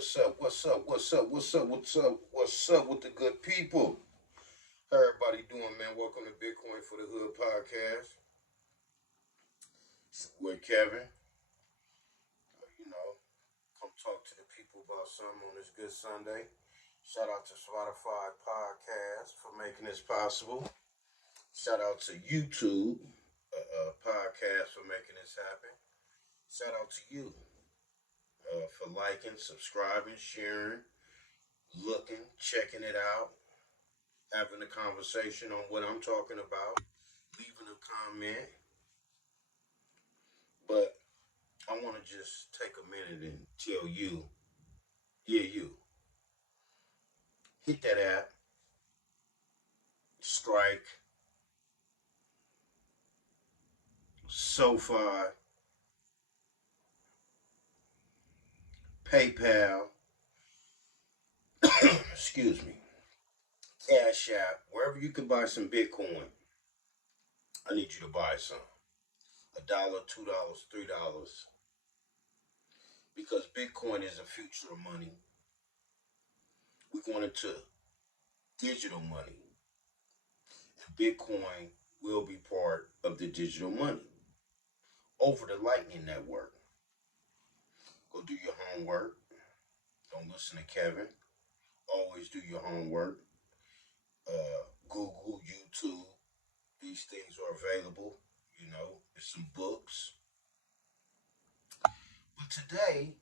What's up? What's up? What's up? What's up? What's up? What's up with the good people? How everybody doing, man? Welcome to Bitcoin for the Hood podcast. It's your boy Kevin. You know, come talk to the people about something on this good Sunday. Shout out to Spotify podcast for making this possible. Shout out to YouTube podcast for making this happen. Shout out to you for liking, subscribing, sharing, looking, checking it out, having a conversation on what I'm talking about, leaving a comment. But I want to just take a minute and tell you, yeah, you, hit that app, Strike, SoFi, PayPal, excuse me, Cash App, wherever you can buy some Bitcoin. I need you to buy some. $1, $2, $3. Because Bitcoin is the future of money. We're going into digital money. And Bitcoin will be part of the digital money over the Lightning Network. Go do your homework. Don't listen to Kevin. Always do your homework. Google, YouTube. These things are available. You know, there's some books. But today,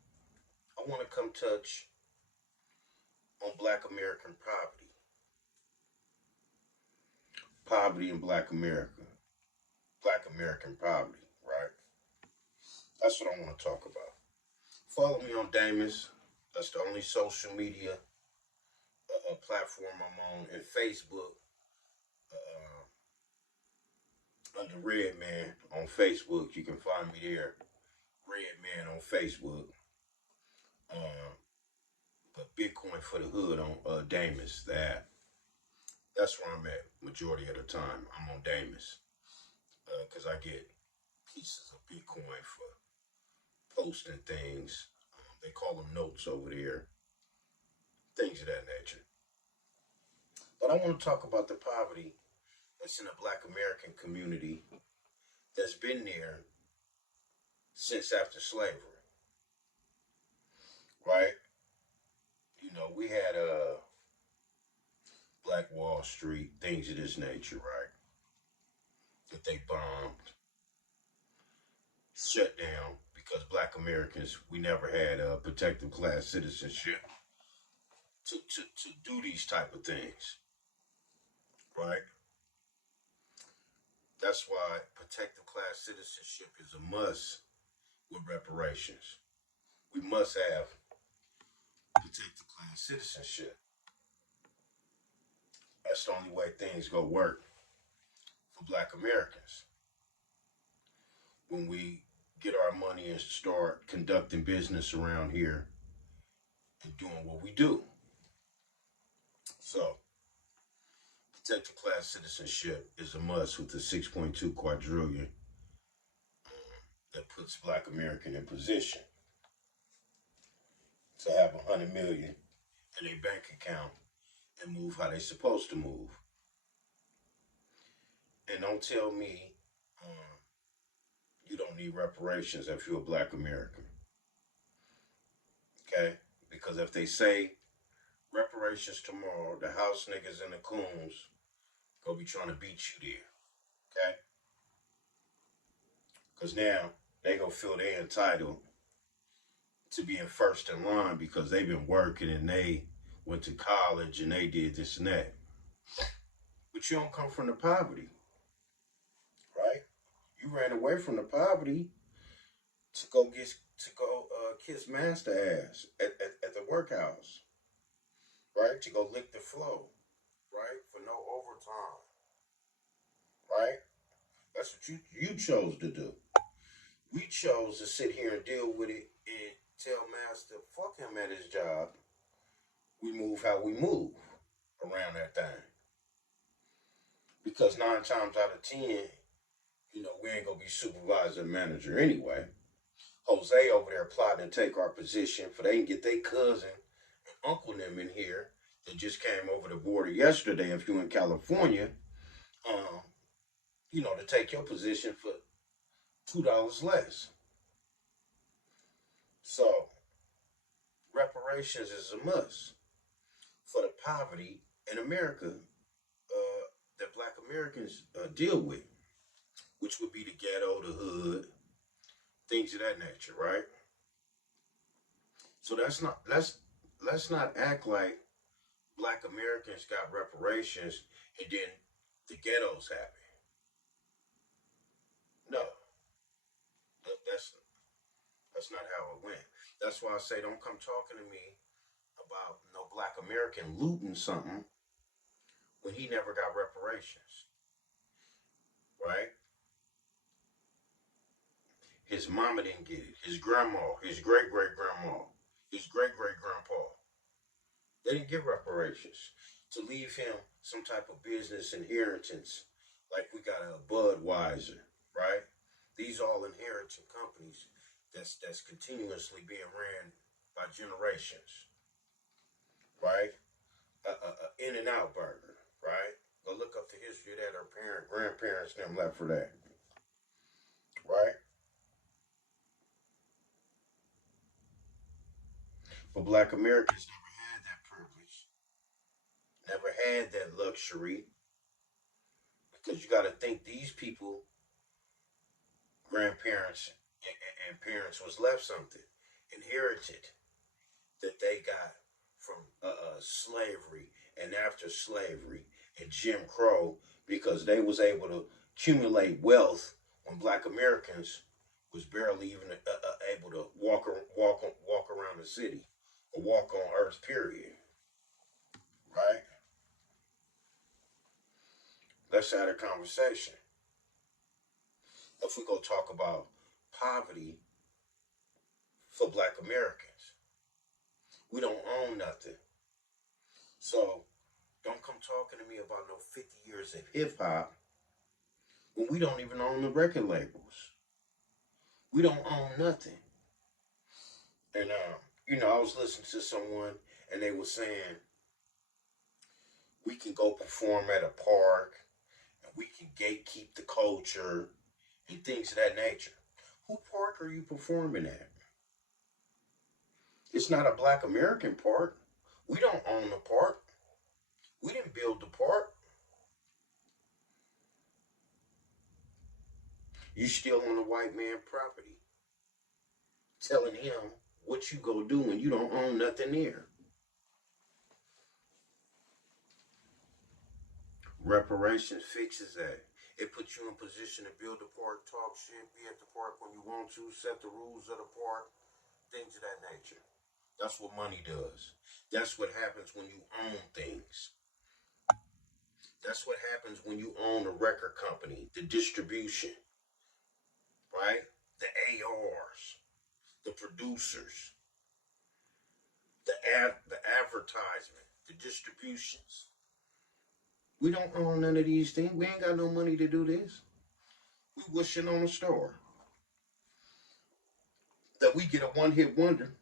I want to come touch on Black American poverty. Poverty in Black America. Black American poverty, right? That's what I want to talk about. Follow me on Damus. That's the only social media platform I'm on. And Facebook, under Red Man on Facebook. You can find me there. Red Man on Facebook. But Bitcoin for the Hood on Damus, the app. That's where I'm at majority of the time. I'm on Damus. Because I get pieces of Bitcoin for posting things. They call them notes over there. Things of that nature. But I want to talk about the poverty that's in the Black American community that's been there since after slavery. Right? You know, we had Black Wall Street, things of this nature, right? That they bombed, shut down, because Black Americans, we never had a protected class citizenship to do these type of things, right? That's why protected class citizenship is a must with reparations. We must have protected class citizenship. That's the only way things go work for Black Americans. When we get our money and start conducting business around here and doing what we do. So, protected class citizenship is a must with the 6.2 quadrillion that puts Black American in position to have 100 million in a bank account and move how they're supposed to move. And don't tell me you don't need reparations if you're a Black American. Okay? Because if they say reparations tomorrow, the house niggas and the coons gonna be trying to beat you there. Okay? Because now they gonna feel they're entitled to being first in line because they've been working and they went to college and they did this and that. But you don't come from the poverty, right? You ran away from the poverty to go kiss master ass at the workhouse, right? To go lick the floor, right? For no overtime, right? That's what you chose to do. We chose to sit here and deal with it and tell master, fuck him at his job. We move how we move around that thing. Because 9 times out of 10, you know, we ain't gonna be supervisor and manager anyway. Jose over there plotting to take our position for they can get their cousin and uncle them in here that just came over the border yesterday. If you're in California, um, to take your position for $2 less. So reparations is a must for the poverty in America that Black Americans deal with, which would be the ghetto, the hood, things of that nature, right? So let's not act like Black Americans got reparations and then the ghetto's happy. No, that's not how it went. That's why I say don't come talking to me about no Black American looting something when he never got reparations, right? His mama didn't get it. His grandma, his great great grandma, his great great grandpa, they didn't get reparations to leave him some type of business inheritance, like we got a Budweiser, right? These all inheriting companies that's continuously being ran by generations, right? In and Out Burger, right? Go look up the history of that. Our grandparents, them left for that, right? But Black Americans never had that privilege, never had that luxury, because you got to think these people, grandparents and parents, was left something inherited that they got from slavery and after slavery and Jim Crow, because they was able to accumulate wealth when Black Americans was barely even able to walk around the city or walk on Earth. Period. Right? Let's have a conversation. If we go talk about poverty for Black Americans, we don't own nothing. So don't come talking to me about no 50 years of hip hop when we don't even own the record labels. We don't own nothing. And I was listening to someone and they were saying we can go perform at a park and we can gatekeep the culture and things of that nature. Who park are you performing at? It's not a Black American park. We don't own the park. We didn't build the park. You still on the white man property, telling him what you go do when you don't own nothing there. Reparations fixes that. It puts you in position to build the park, talk shit, be at the park when you want to, set the rules of the park, things of that nature. That's what money does. That's what happens when you own things. That's what happens when you own a record company, the distribution, right? The ARs, the producers, the advertisement, the distributions. We don't own none of these things. We ain't got no money to do this. We wishing on a star that we get a one hit wonder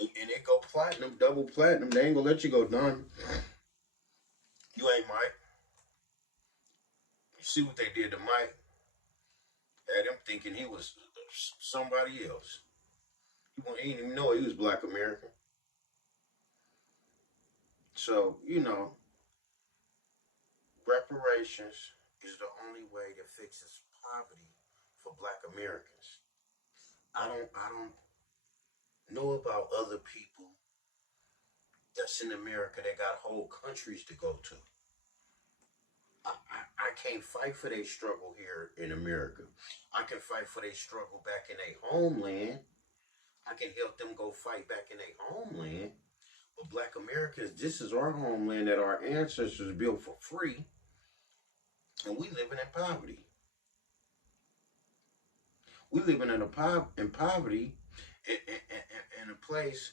and it go platinum, double platinum. They ain't gonna let you go done. You ain't Mike. You see what they did to Mike? Had him thinking he was somebody else. He didn't even know he was Black American. So, reparations is the only way to fix this poverty for Black Americans. I don't know about other people that's in America that got whole countries to go to. I can't fight for their struggle here in America. I can fight for their struggle back in their homeland. I can help them go fight back in their homeland. But Black Americans, this is our homeland that our ancestors built for free, and we living in poverty. We living in poverty in a place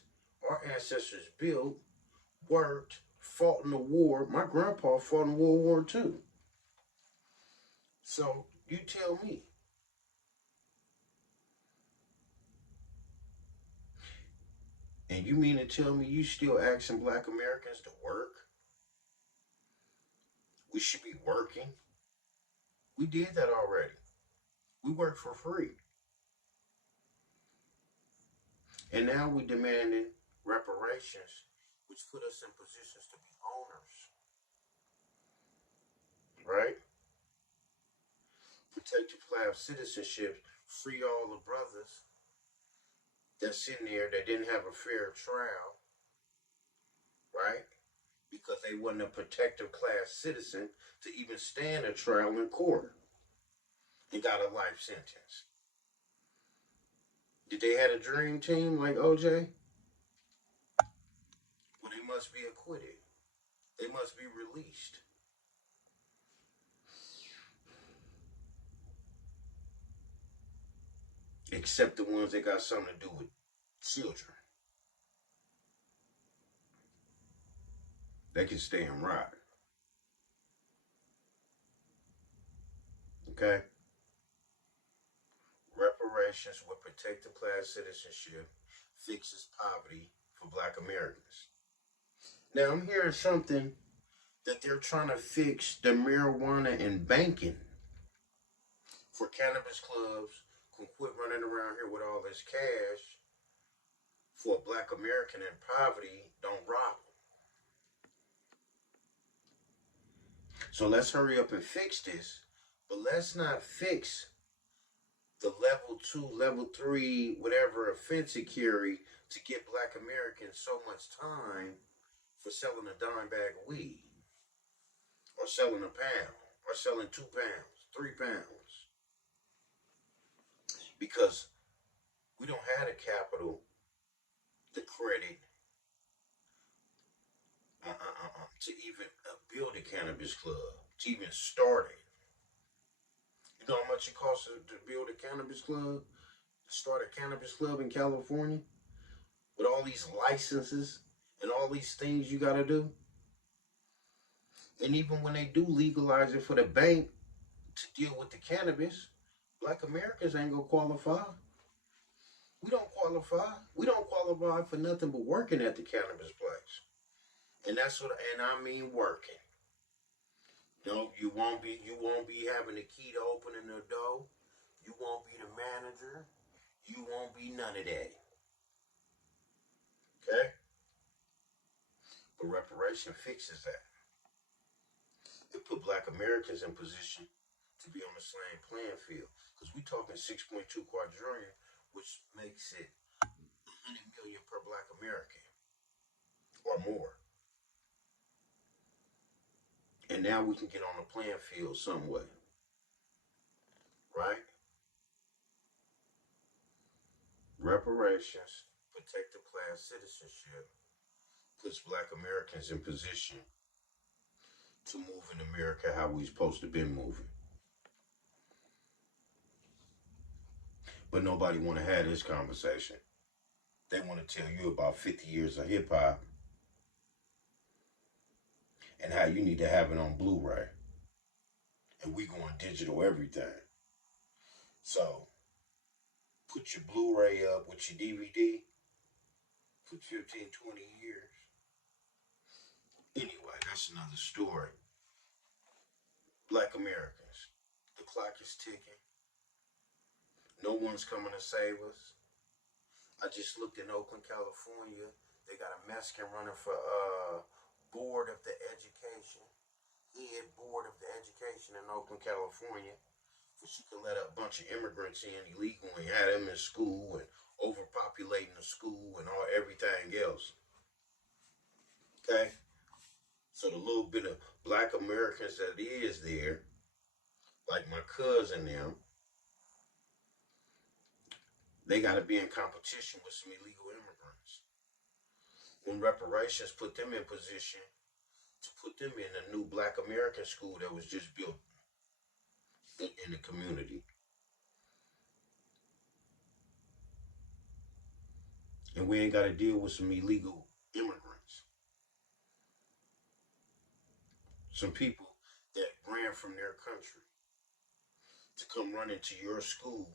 our ancestors built, worked, fought in the war. My grandpa fought in World War II. So you tell me, And you mean to tell me you still asking black Americans to work? We should be working. We did that already. We work for free. And now we're demanding reparations, which put us in positions to be owners, right? Protected class citizenship, free all the brothers that's in there that didn't have a fair trial, right? Because they wasn't a protective class citizen to even stand a trial in court and got a life sentence. Did they had a dream team like OJ? Well, they must be acquitted. They must be released. Except the ones that got something to do with children. They can stay and rot. Okay? Reparations will protect the class citizenship, fixes poverty for black Americans. Now I'm hearing something that they're trying to fix the marijuana and banking for cannabis clubs can quit running around here with all this cash for a black American in poverty don't rob them. So let's hurry up and fix this, but let's not fix the level 2, level 3, whatever offense it carry to get black Americans so much time for selling a dime bag of weed or selling a pound or selling 2 pounds, 3 pounds. Because we don't have the capital, the credit to even build a cannabis club, to even start it. You know how much it costs to build a cannabis club? To start a cannabis club in California? With all these licenses and all these things you gotta do? And even when they do legalize it for the bank to deal with the cannabis, black Americans ain't gonna qualify. We don't qualify. We don't qualify for nothing but working at the cannabis place. And that's what, and I mean working. No, you won't be having the key to opening the door. You won't be the manager. You won't be none of that. Okay? But reparation fixes that. It put black Americans in position to be on the same playing field. Because we talking 6.2 quadrillion, which makes it 100 million per black American or more. And now we can get on the playing field some way. Right? Reparations, protected class citizenship, puts black Americans in position to move in America how we supposed to been moving. But nobody want to have this conversation. They want to tell you about 50 years of hip hop and how you need to have it on Blu-ray. And we going digital everything. So put your Blu-ray up with your DVD for 15, 20 years. Anyway, that's another story. Black Americans, the clock is ticking. No one's coming to save us. I just looked in Oakland, California. They got a Mexican running for board of the education, head board of the education in Oakland, California. So she can let a bunch of immigrants in illegal and have them in school and overpopulating the school and all everything else. Okay, so the little bit of black Americans that is there, like my cousin them, they got to be in competition with some illegal immigrants. When reparations put them in position to put them in a new black American school that was just built in the community. And we ain't got to deal with some illegal immigrants. Some people that ran from their country to come run into your school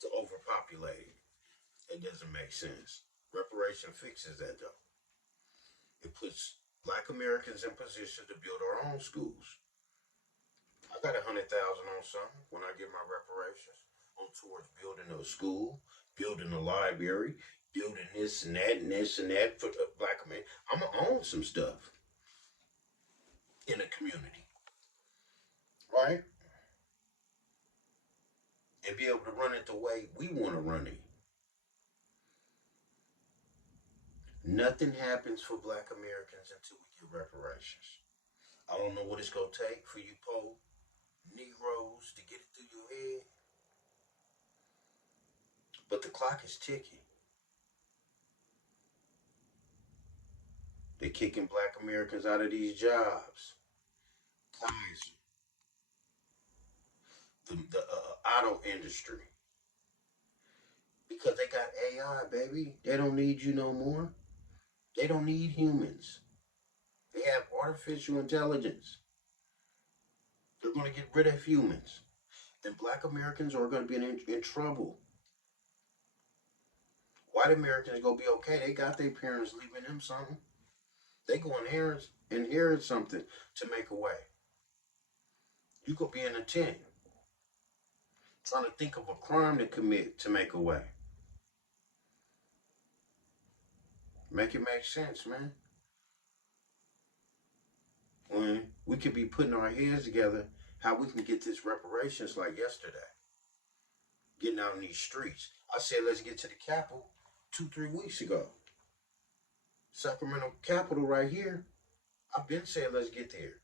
to overpopulate it. It doesn't make sense. Reparation fixes that though. It puts black Americans in position to build our own schools. I got 100,000 on something when I get my reparations on towards building a school, building a library, building this and this and that for the black man. I'm gonna own some stuff in the community, right? And be able to run it the way we want to run it. Nothing happens for black Americans until we get reparations. I don't know what it's gonna take for you poor Negroes to get it through your head, but the clock is ticking. They're kicking black Americans out of these jobs. Kaiser, the auto industry, because they got AI, baby. They don't need you no more. They don't need humans. They have artificial intelligence. They're going to get rid of humans. And black Americans are going to be in trouble. White Americans going to be okay. They got their parents leaving them something. They go inherit something to make a way. You could be in a tent trying to think of a crime to commit to make a way. Make it make sense, man. When we could be putting our heads together, how we can get this reparations like yesterday. Getting out in these streets. I said let's get to the Capitol 2, 3 weeks ago. Sacramento Capitol right here. I've been saying let's get there.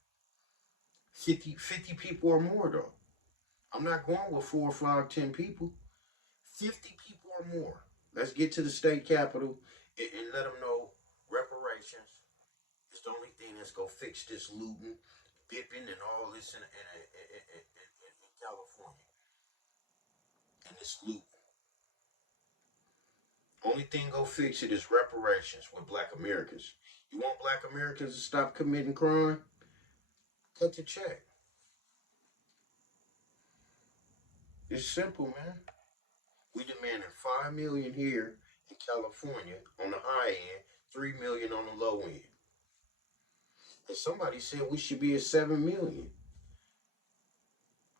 50 people or more though. I'm not going with 4, 5, 10 people. 50 people or more. Let's get to the state capitol and let them know reparations is the only thing that's gonna fix this looting, bipping, and all this in California. And this loot. Only thing gonna fix it is reparations with black Americans. You want black Americans to stop committing crime? Cut the check. It's simple, man. We demanding 5 million here in California on the high end, 3 million on the low end. And somebody said we should be at 7 million,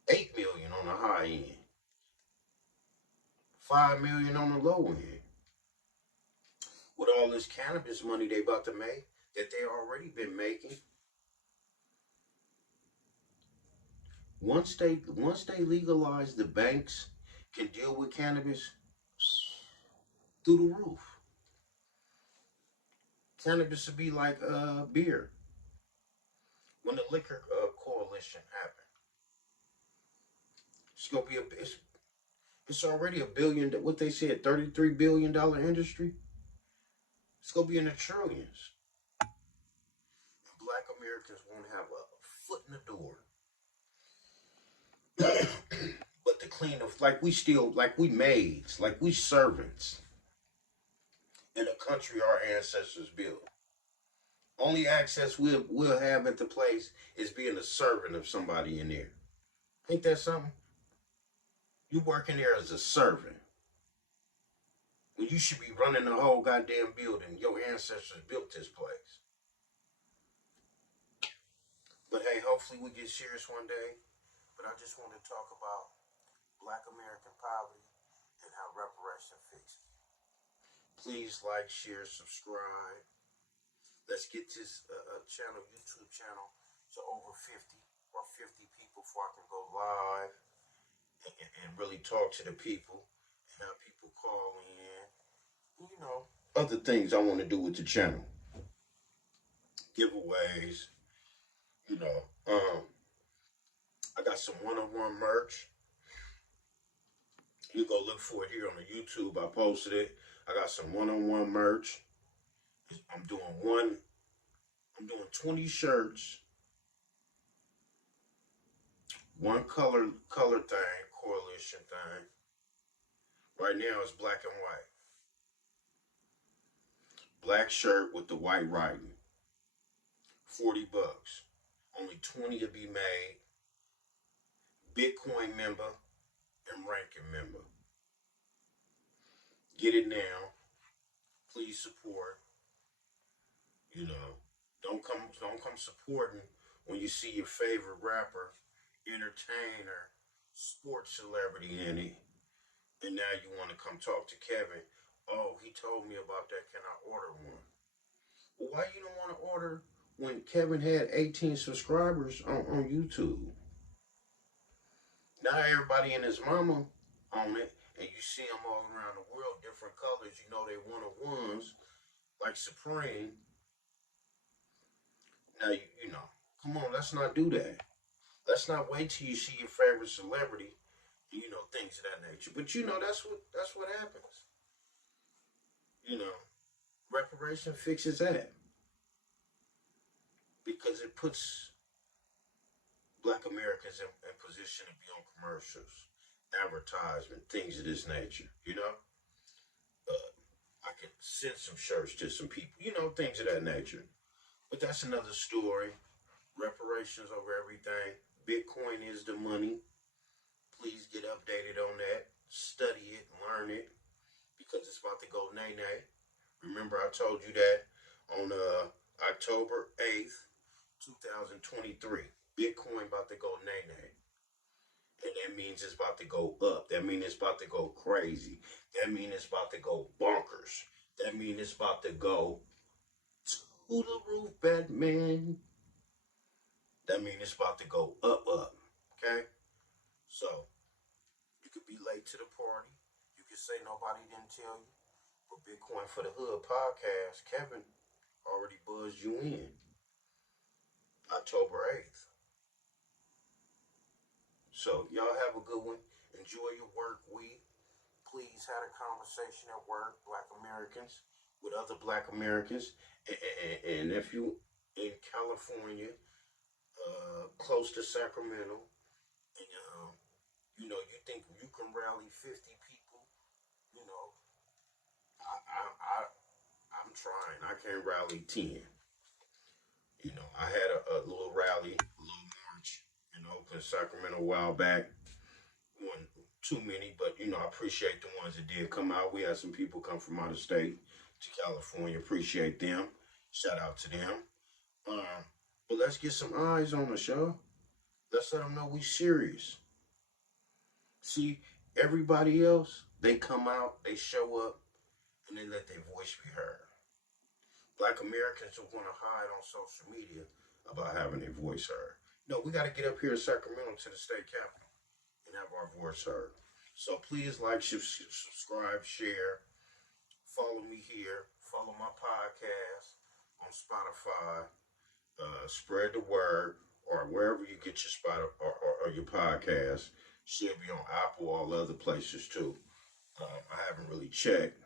8 million on the high end, 5 million on the low end. With all this cannabis money they about to make that they already been making. Once they legalize, the banks can deal with cannabis through the roof. Cannabis would be like beer. When the liquor coalition happened, it's gonna be it's already a billion. What they said, $33 billion industry. It's gonna be in the trillions. Black Americans won't have a foot in the door. But to clean up, like we maids, like we servants in a country our ancestors built. Only access we'll have at the place is being a servant of somebody in there. Ain't that something? You working there as a servant. When you should be running the whole goddamn building. Your ancestors built this place. But hey, hopefully we get serious one day. But I just want to talk about black American poverty and how reparation fixes. Please like, share, subscribe. Let's get this YouTube channel, to over 50 or 50 people before I can go live and really talk to the people and have people call in. Other things I want to do with the channel. Giveaways, you know. I got some one-on-one merch. You go look for it here on the YouTube. I posted it. I got some one-on-one merch. I'm doing 20 shirts, one color thing, coalition thing. Right now it's black and white. Black shirt with the white writing. $40. Only 20 to be made. Bitcoin member and ranking member. Get it now. Please support. You know, don't come supporting when you see your favorite rapper, entertainer, sports celebrity in it, and now you want to come talk to Kevin. Oh, he told me about that. Can I order one? Well, why you don't want to order when Kevin had 18 subscribers on YouTube? Now everybody and his mama on it, and you see them all around the world, different colors. You know they one of ones like Supreme. Now you know, come on, let's not do that. Let's not wait till you see your favorite celebrity, you know, things of that nature. But you know, that's what happens. You know, reparation fixes that because it puts Black Americans in position to be on commercials, advertisement, things of this nature. You know, I could send some shirts to some people. You know, things of that nature. But that's another story. Reparations over everything. Bitcoin is the money. Please get updated on that. Study it, learn it, because it's about to go nay nay. Remember, I told you that on October 8th, 2023. Bitcoin about to go nay nay. And that means it's about to go up. That means it's about to go crazy. That means it's about to go bonkers. That means it's about to go to the roof, Batman. That means it's about to go up, up. Okay? So, you could be late to the party. You could say nobody didn't tell you. But Bitcoin for the Hood podcast, Kevin already buzzed you in October 8th. So, y'all have a good one. Enjoy your work week. Please have a conversation at work, Black Americans, with other Black Americans. And if you in California, close to Sacramento, and you know you think you can rally 50 people, you know, I'm trying. I can't rally 10. You know, I had a little rally, a little march in Oakland, Sacramento a while back. One too many, but you know, I appreciate the ones that did come out. We had some people come from out of state to California. Appreciate them. Shout out to them. Um, but let's get some eyes on the show. Let's let them know we serious. See, everybody else, they come out, they show up, and they let their voice be heard. Black Americans who want to hide on social media about having their voice heard. No, we got to get up here in Sacramento to the state capitol and have our voice heard. So please like, subscribe, share, follow me here, follow my podcast on Spotify, spread the word, or wherever you get your or your podcast. Should be on Apple, all other places too. I haven't really checked.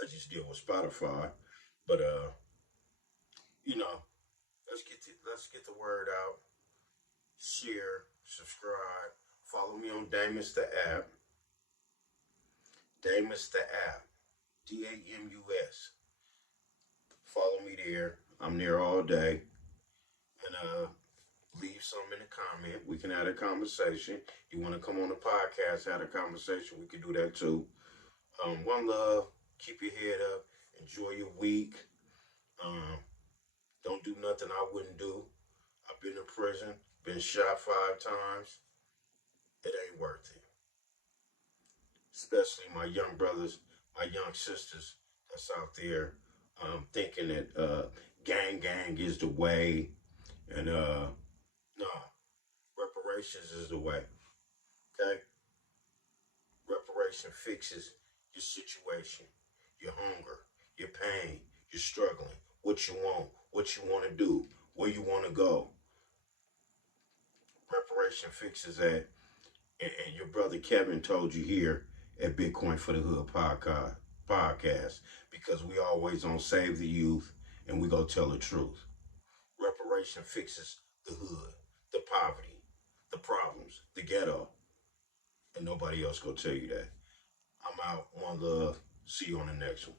I just deal with Spotify, but you know, let's get the word out. Share, subscribe, follow me on Damus the app. Damus the app. DAMUS. Follow me there. I'm there all day. And leave something in the comment. We can have a conversation. You want to come on the podcast, have a conversation, we can do that too. One love. Keep your head up. Enjoy your week. Don't do nothing I wouldn't do. I've been in prison, been shot 5 times. It ain't worth it. Especially my young brothers, my young sisters that's out there thinking that gang is the way. And no, reparations is the way. Okay? Reparation fixes your situation, your hunger, your pain, your struggling, what you want to do, where you want to go. Reparation fixes that. And your brother Kevin told you here at Bitcoin for the Hood podcast, because we always on Save the Youth and we go tell the truth. Reparation fixes the hood, the poverty, the problems, the ghetto, and nobody else gonna tell you that. I'm out. One love. See you on the next one.